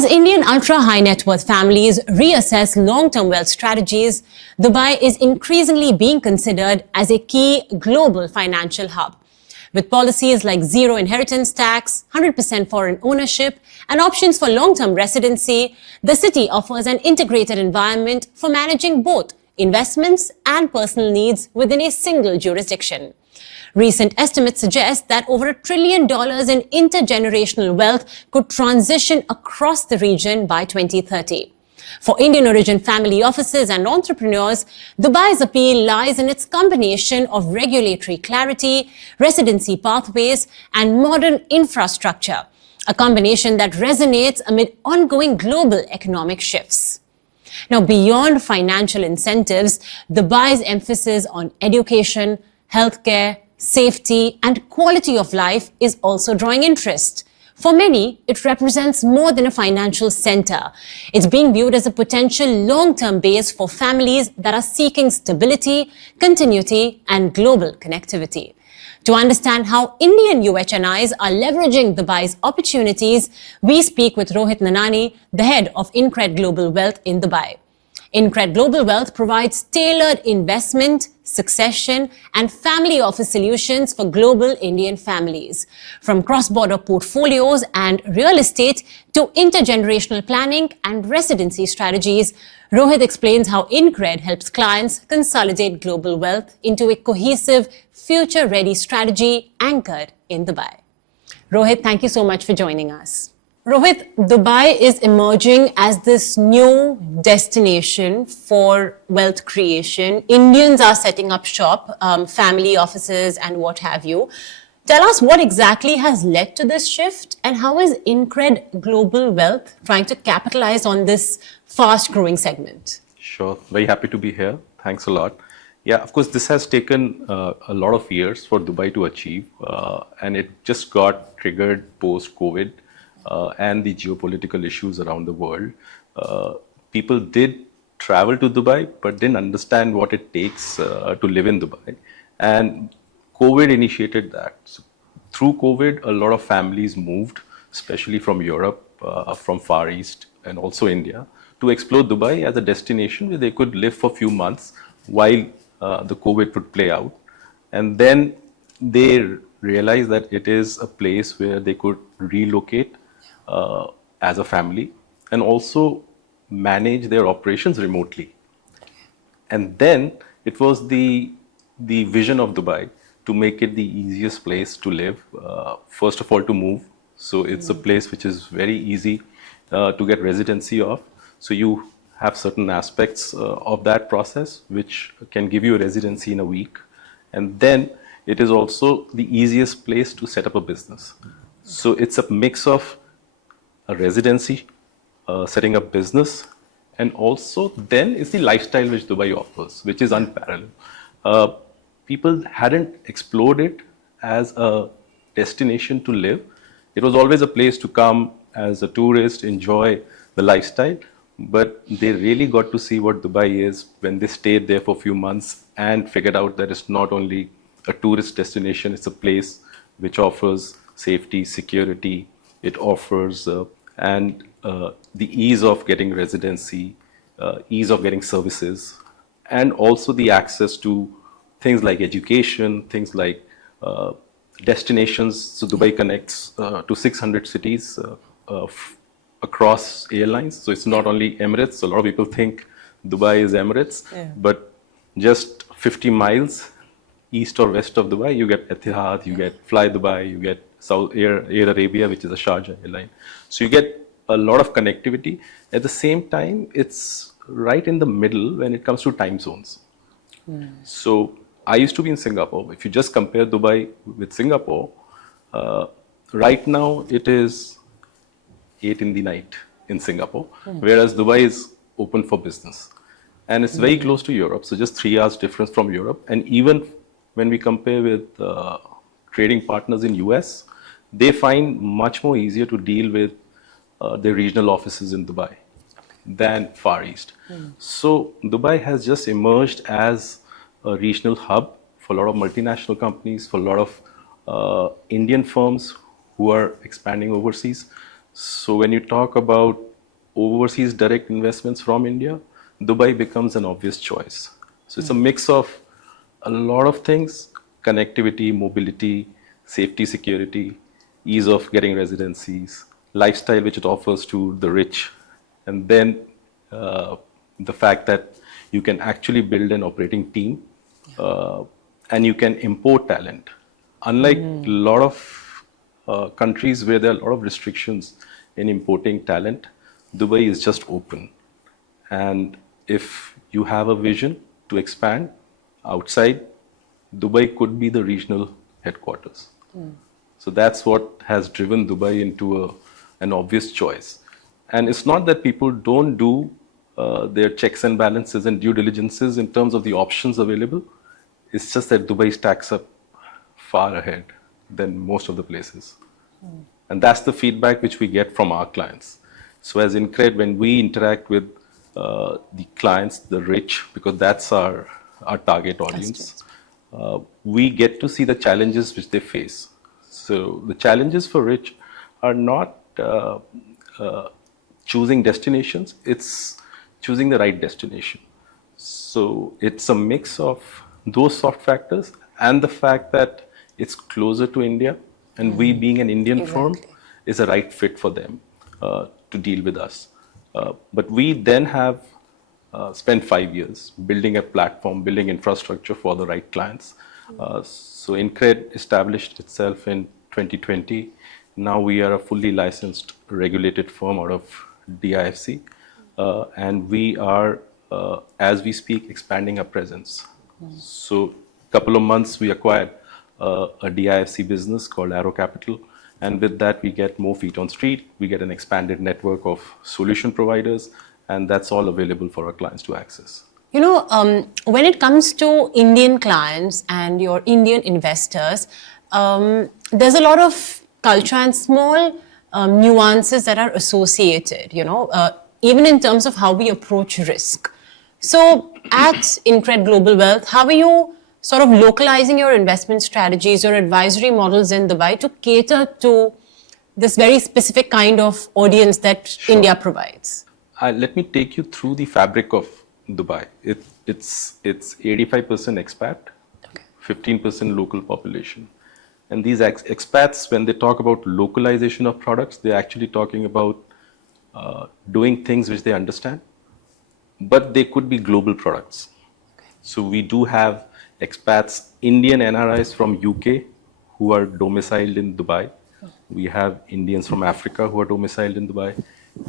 As Indian ultra-high net worth families reassess long-term wealth strategies, Dubai is increasingly being considered as a key global financial hub. With policies like zero inheritance tax, 100% foreign ownership, and options for long-term residency, the city offers an integrated environment for managing both investments and personal needs within a single jurisdiction. Recent estimates suggest that over $1 trillion in intergenerational wealth could transition across the region by 2030. For Indian origin family offices and entrepreneurs, Dubai's appeal lies in its combination of regulatory clarity, residency pathways, and modern infrastructure, a combination that resonates amid ongoing global economic shifts. Now, beyond financial incentives, Dubai's emphasis on education, healthcare, safety, and quality of life is also drawing interest. For many, it represents more than a financial center. It's being viewed as a potential long-term base for families that are seeking stability, continuity, and global connectivity. To understand how Indian UHNIs are leveraging Dubai's opportunities, we speak with Rohit Nanani, the head of InCred Global Wealth in Dubai. InCred Global Wealth provides tailored investment, succession, and family office solutions for global Indian families. From cross-border portfolios and real estate to intergenerational planning and residency strategies, Rohit explains how InCred helps clients consolidate global wealth into a cohesive, future-ready strategy anchored in Dubai. Rohit, thank you so much for joining us. Rohit, Dubai is emerging as this new destination for wealth creation. Indians are setting up shop, family offices and what have you. Tell us what exactly has led to this shift and how is InCred Global Wealth trying to capitalize on this fast-growing segment? Sure. Very happy to be here. Thanks a lot. Yeah, of course, this has taken a lot of years for Dubai to achieve, and it just got triggered post-COVID. And the geopolitical issues around the world. People did travel to Dubai, but didn't understand what it takes to live in Dubai. And COVID initiated that. So through COVID, a lot of families moved, especially from Europe, from Far East, and also India, to explore Dubai as a destination where they could live for a few months while the COVID would play out. And then they realized that it is a place where they could relocate as a family and also manage their operations remotely. And then it was the vision of Dubai to make it the easiest place to live. First of all, to move. So it's a place which is very easy to get residency of. So you have certain aspects of that process which can give you a residency in a week. And then it is also the easiest place to set up a business. So it's a mix of a residency, setting up business, and also then is the lifestyle which Dubai offers, which is unparalleled. People hadn't explored it as a destination to live. It was always a place to come as a tourist, enjoy the lifestyle, but they really got to see what Dubai is when they stayed there for a few months and figured out that it's not only a tourist destination, it's a place which offers safety, security, it offers the ease of getting residency, ease of getting services, and also the access to things like education, things like destinations. So Dubai connects to 600 cities across airlines. So it's not only Emirates. A lot of people think Dubai is Emirates, but just 50 miles east or west of Dubai, you get Etihad, you get Fly Dubai, you get Air Arabia, which is a Sharjah airline. So you get a lot of connectivity. At the same time, it's right in the middle when it comes to time zones. So I used to be in Singapore. If you just compare Dubai with Singapore, right now it is 8 in the night in Singapore, whereas Dubai is open for business. And it's very close to Europe, so just 3 hours difference from Europe. And even when we compare with trading partners in US, they find much more easier to deal with their regional offices in Dubai than Far East. So Dubai has just emerged as a regional hub for a lot of multinational companies, for a lot of Indian firms who are expanding overseas. So when you talk about overseas direct investments from India, Dubai becomes an obvious choice. So it's a mix of a lot of things: connectivity, mobility, safety, security, ease of getting residencies, lifestyle which it offers to the rich, and then the fact that you can actually build an operating team and you can import talent. Unlike a lot of countries where there are a lot of restrictions in importing talent, Dubai is just open. And if you have a vision to expand outside, Dubai could be the regional headquarters. So that's what has driven Dubai into an obvious choice. And it's not that people don't do their checks and balances and due diligences in terms of the options available. It's just that Dubai stacks up far ahead than most of the places. And that's the feedback which we get from our clients. So as InCred, when we interact with the clients, the rich, because that's our target audience, we get to see the challenges which they face. So the challenges for rich are not choosing destinations, it's choosing the right destination. So it's a mix of those soft factors and the fact that it's closer to India, and we being an Indian firm is a right fit for them to deal with us. But we then have spent 5 years building a platform, building infrastructure for the right clients. So InCred established itself in 2020. Now we are a fully licensed, regulated firm out of DIFC, and we are, as we speak, expanding our presence. So a couple of months we acquired a DIFC business called Arrow Capital, and with that we get more feet on street, we get an expanded network of solution providers, and that's all available for our clients to access. You know, when it comes to Indian clients and your Indian investors, there's a lot of culture and small nuances that are associated, even in terms of how we approach risk. So at InCred Global Wealth, how are you sort of localizing your investment strategies, your advisory models in Dubai to cater to this very specific kind of audience that India provides? Let me take you through the fabric of Dubai. It's 85% expat, 15% local population. And these expats, when they talk about localization of products, they're actually talking about doing things which they understand, but they could be global products. So we do have expats, Indian NRIs from UK who are domiciled in Dubai. We have Indians from Africa who are domiciled in Dubai,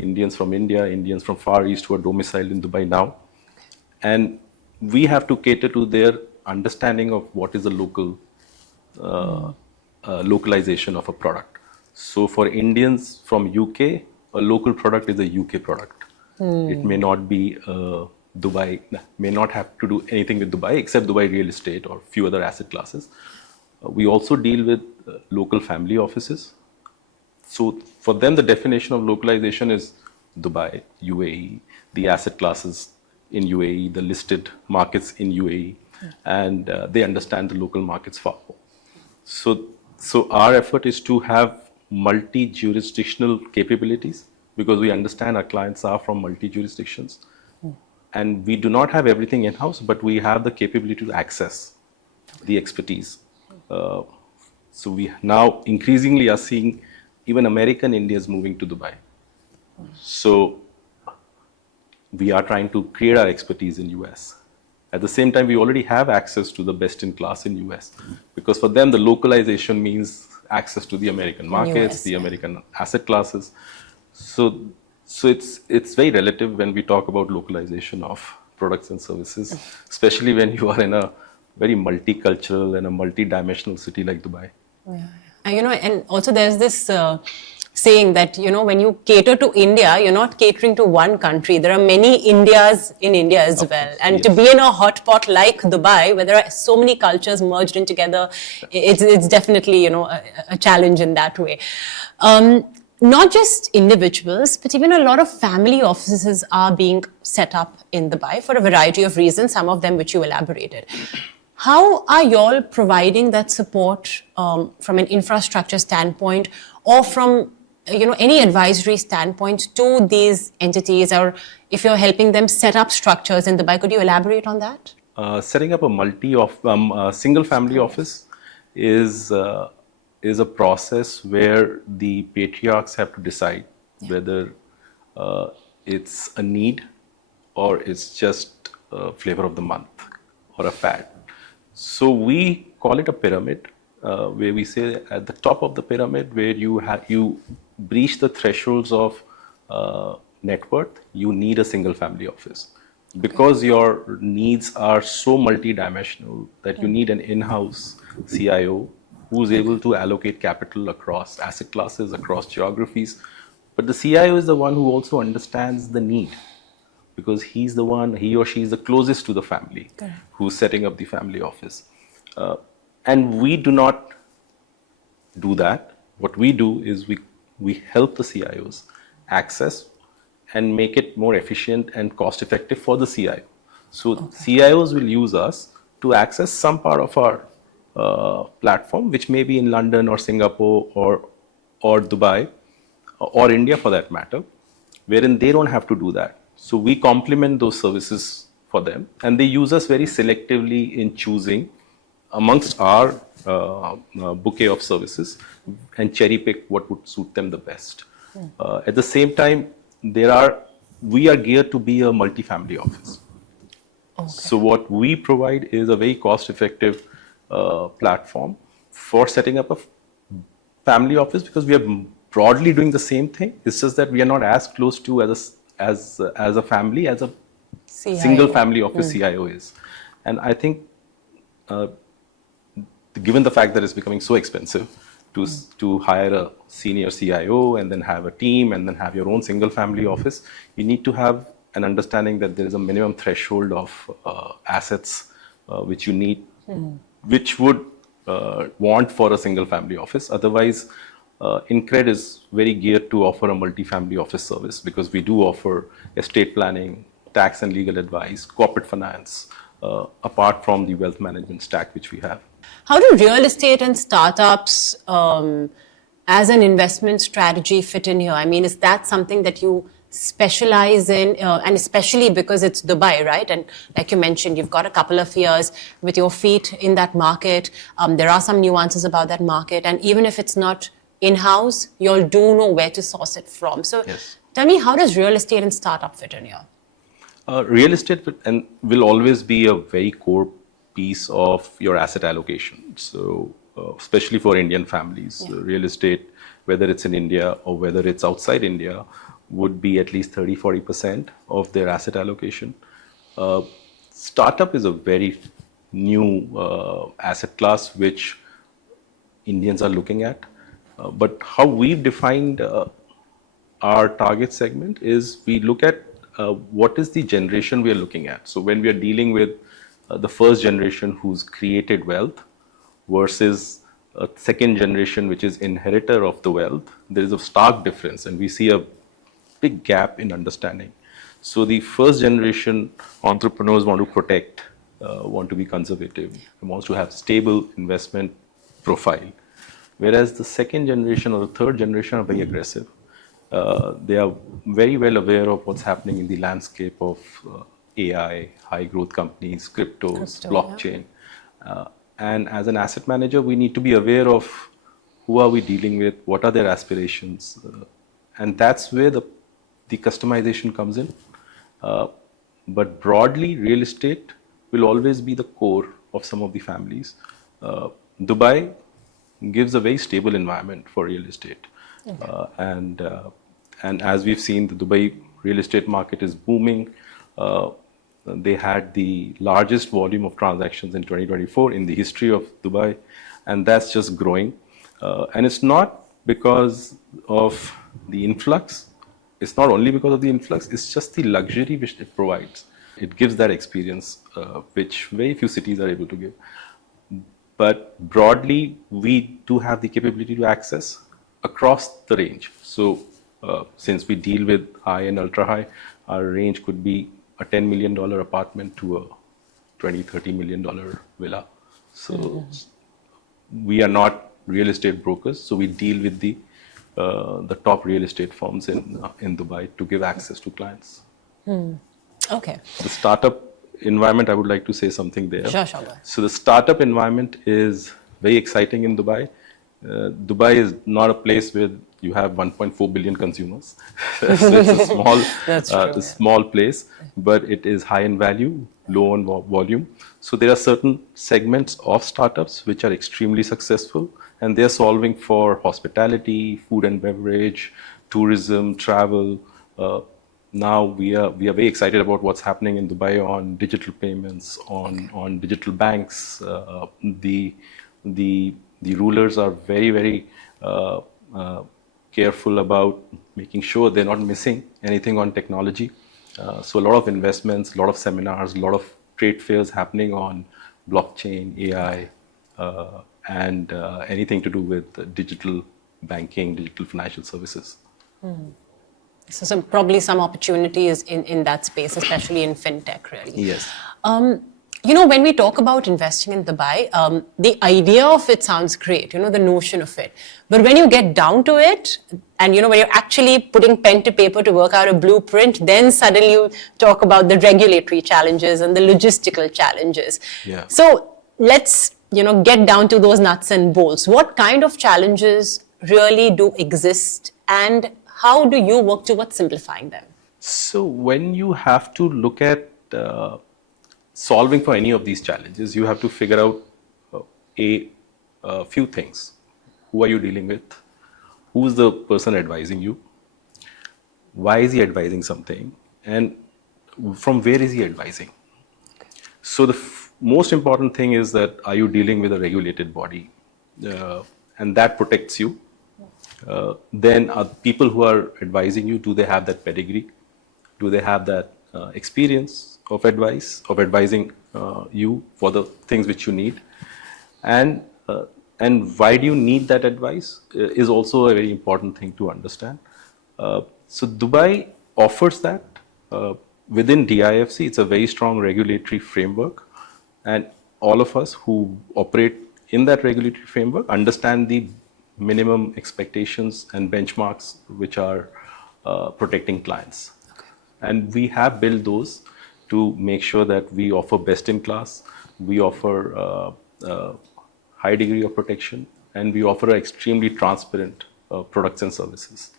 Indians from India, Indians from Far East who are domiciled in Dubai now. And we have to cater to their understanding of what is a local localization of a product. So for Indians from UK, a local product is a UK product. It may not be Dubai, may not have to do anything with Dubai except Dubai real estate or few other asset classes. We also deal with local family offices. So for them, the definition of localization is Dubai, UAE, the asset classes in UAE, the listed markets in UAE, and they understand the local markets far more. So our effort is to have multi-jurisdictional capabilities because we understand our clients are from multi-jurisdictions. And we do not have everything in-house, but we have the capability to access the expertise. So we now increasingly are seeing even American Indians moving to Dubai. So we are trying to create our expertise in US. At the same time, we already have access to the best in class in US, because for them, the localization means access to the American markets, US, the American asset classes. So it's very relative when we talk about localization of products and services, especially when you are in a very multicultural and a multi-dimensional city like Dubai. Yeah. And also there's this saying that, when you cater to India, you're not catering to one country. There are many Indias in India as well. And to be in a hot pot like Dubai, where there are so many cultures merged in together, it's definitely, a challenge in that way. Not just individuals, but even a lot of family offices are being set up in Dubai for a variety of reasons, some of them which you elaborated. How are you all providing that support from an infrastructure standpoint, or from any advisory standpoint to these entities, or if you're helping them set up structures in Dubai, could you elaborate on that? Setting up a single family office is a process where the patriarchs have to decide whether it's a need or it's just a flavor of the month or a fad. So we call it a pyramid, where we say at the top of the pyramid, where you breach the thresholds of net worth, you need a single family office. Because your needs are so multidimensional that you need an in-house CIO who's able to allocate capital across asset classes, across geographies. But the CIO is the one who also understands the need, because he or she is the closest to the family who's setting up the family office. And we do not do that. What we do is we help the CIOs access and make it more efficient and cost effective for the CIO. So CIOs will use us to access some part of our platform, which may be in London or Singapore or Dubai or India for that matter, wherein they don't have to do that. So we complement those services for them, and they use us very selectively in choosing amongst our bouquet of services and cherry pick what would suit them the best. At the same time, we are geared to be a multi-family office. So what we provide is a very cost-effective platform for setting up a family office, because we are broadly doing the same thing. It's just that we are not as close to as a family as a CIO. Single family office CIO is. And I think given the fact that it's becoming so expensive to hire a senior CIO and then have a team and then have your own single family office, you need to have an understanding that there is a minimum threshold of assets which you need, which would want for a single family office. Otherwise, InCred is very geared to offer a multi-family office service, because we do offer estate planning, tax and legal advice, corporate finance, apart from the wealth management stack which we have. How do real estate and startups as an investment strategy fit in here? I mean, is that something that you specialize in, and especially because it's Dubai, right? And like you mentioned, you've got a couple of years with your feet in that market. There are some nuances about that market, and even if it's not in-house, you'll do know where to source it from. So tell me, how does real estate and startup fit in here? Real estate will always be a very core piece of your asset allocation. So especially for Indian families, real estate, whether it's in India or whether it's outside India, would be at least 30-40% of their asset allocation. Startup is a very new asset class which Indians are looking at. But how we've defined our target segment is we look at what is the generation we are looking at. So when we are dealing with the first generation who's created wealth versus a second generation which is inheritor of the wealth, there is a stark difference, and we see a big gap in understanding. So the first generation entrepreneurs want to protect, want to be conservative, wants to have stable investment profile. Whereas the second generation or the third generation are very aggressive. They are very well aware of what's happening in the landscape of AI, high growth companies, cryptos, blockchain. And as an asset manager, we need to be aware of who are we dealing with, what are their aspirations. And that's where the customization comes in. But broadly, real estate will always be the core of some of the families. Dubai gives a very stable environment for real estate. And as we've seen, the Dubai real estate market is booming. They had the largest volume of transactions in 2024 in the history of Dubai, and that's just growing. And it's not because of the influx. It's not only because of the influx, it's just the luxury which it provides. It gives that experience, which very few cities are able to give. But broadly, we do have the capability to access across the range. So since we deal with high and ultra high, our range could be a $10 million apartment to a $20-30 million villa. So we are not real estate brokers. So we deal with the the top real estate firms in Dubai to give access to clients. Okay. The startup environment, I would like to say something there. Sure, sure. Go ahead. So the startup environment is very exciting in Dubai. Dubai is not a place where you have 1.4 billion consumers. So it's a small, That's true, a small place, but it is high in value, low in volume. So there are certain segments of startups which are extremely successful, and they're solving for hospitality, food and beverage, tourism, travel. Now we are very excited about what's happening in Dubai on digital payments, on digital banks. The rulers are very careful about making sure they're not missing anything on technology. So a lot of investments, a lot of seminars, a lot of trade fairs happening on blockchain, AI, and anything to do with digital banking, digital financial services. So probably some opportunities in that space, especially in fintech, really. Yes. When we talk about investing in Dubai, the idea of it sounds great, the notion of it. But when you get down to it, and when you're actually putting pen to paper to work out a blueprint, then suddenly you talk about the regulatory challenges and the logistical challenges. Yeah. So let's, get down to those nuts and bolts. What kind of challenges really do exist, and how do you work towards simplifying them? So when you have to look at solving for any of these challenges, you have to figure out a few things. Who are you dealing with? Who's the person advising you? Why is he advising something? And from where is he advising? So the most important thing is that, are you dealing with a regulated body? And that protects you. Then people who are advising you, do they have that pedigree? Do they have that experience of advising you for the things which you need? And why do you need that advice is also a very important thing to understand. So Dubai offers that. Within DIFC, it's a very strong regulatory framework, and all of us who operate in that regulatory framework understand the minimum expectations and benchmarks which are protecting clients. Okay. And we have built those to make sure that we offer best in class, we offer high degree of protection, and we offer extremely transparent products and services.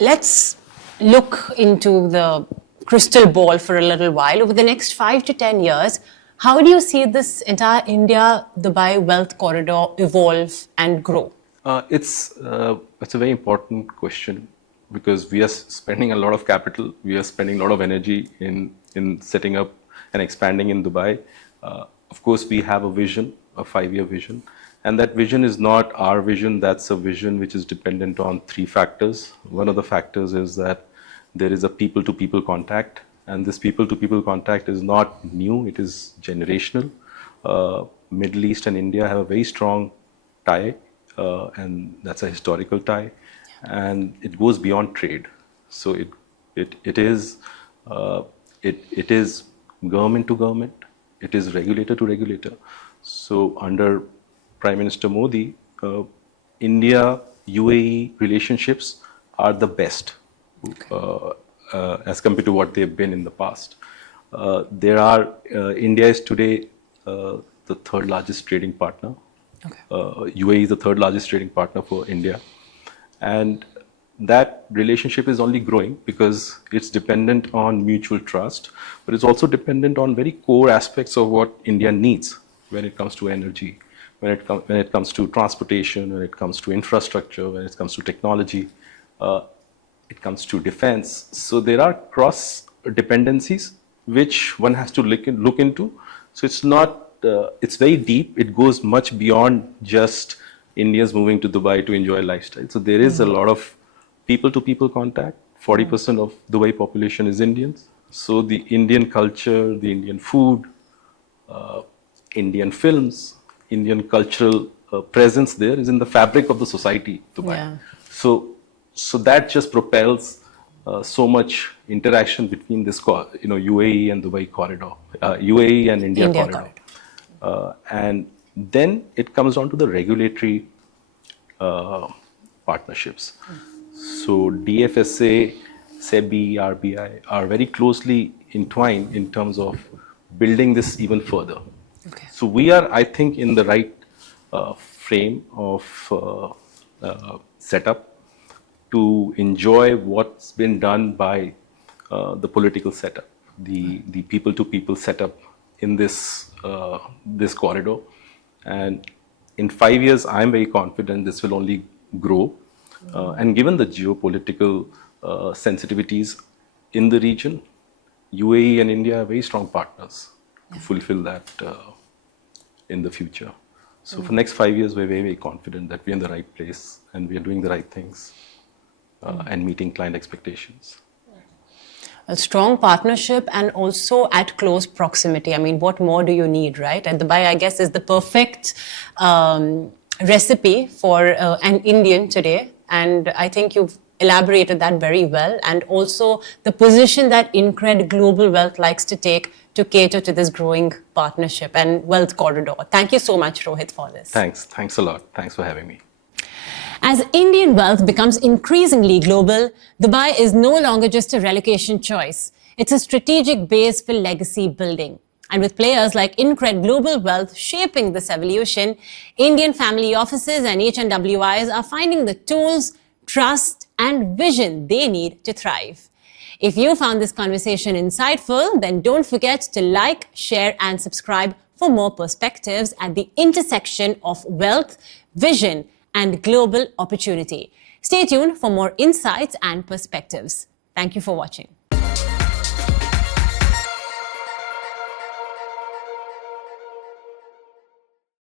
Let's look into the crystal ball for a little while. Over the next 5 to 10 years, how do you see this entire India-Dubai wealth corridor evolve and grow? It's a very important question, because we are spending a lot of capital, we are spending a lot of energy in setting up and expanding in Dubai. Of course, we have a vision, a 5-year vision, and that vision is not our vision. That's a vision which is dependent on 3 factors. One of the factors is that there is a people-to-people contact, and this people-to-people contact is not new, it is generational. Middle East and India have a very strong tie, and that's a historical tie, and it goes beyond trade. So it is government to government, it is regulator to regulator. So under Prime Minister Modi, India-UAE relationships are the best as compared to what they've been in the past. India is today the 3rd largest trading partner. Okay. UAE is the 3rd largest trading partner for India. And that relationship is only growing because it's dependent on mutual trust, but it's also dependent on very core aspects of what India needs when it comes to energy, when it comes to transportation, when it comes to infrastructure, when it comes to technology, it comes to defense. So there are cross dependencies which one has to look into. So it's not, it's very deep. It goes much beyond just Indians moving to Dubai to enjoy a lifestyle. So there is a lot of people-to-people contact. 40% of Dubai population is Indians. So the Indian culture, the Indian food, Indian films, Indian cultural presence there is in the fabric of the society, Dubai. Yeah. So that just propels so much interaction between this, UAE and Dubai corridor, UAE and India corridor. And then it comes down to the regulatory partnerships. So DFSA, SEBI, RBI are very closely entwined in terms of building this even further. Okay. So we are, I think, in the right frame of setup to enjoy what's been done by the political setup, the people-to-people setup in this corridor. And in 5 years, I'm very confident this will only grow. And given the geopolitical sensitivities in the region, UAE and India are very strong partners to fulfill that in the future. So for next 5 years, we're very, very confident that we're in the right place and we are doing the right things and meeting client expectations. A strong partnership and also at close proximity. I mean, what more do you need, right? And Dubai, I guess, is the perfect recipe for an Indian today. And I think you've elaborated that very well. And also the position that InCred Global Wealth likes to take to cater to this growing partnership and wealth corridor. Thank you so much, Rohit, for this. Thanks a lot. Thanks for having me. As Indian wealth becomes increasingly global, Dubai is no longer just a relocation choice. It's a strategic base for legacy building. And with players like InCred Global Wealth shaping this evolution, Indian family offices and HNWIs are finding the tools, trust, and vision they need to thrive. If you found this conversation insightful, then don't forget to like, share, and subscribe for more perspectives at the intersection of wealth, vision, and global opportunity. Stay tuned for more insights and perspectives. Thank you for watching.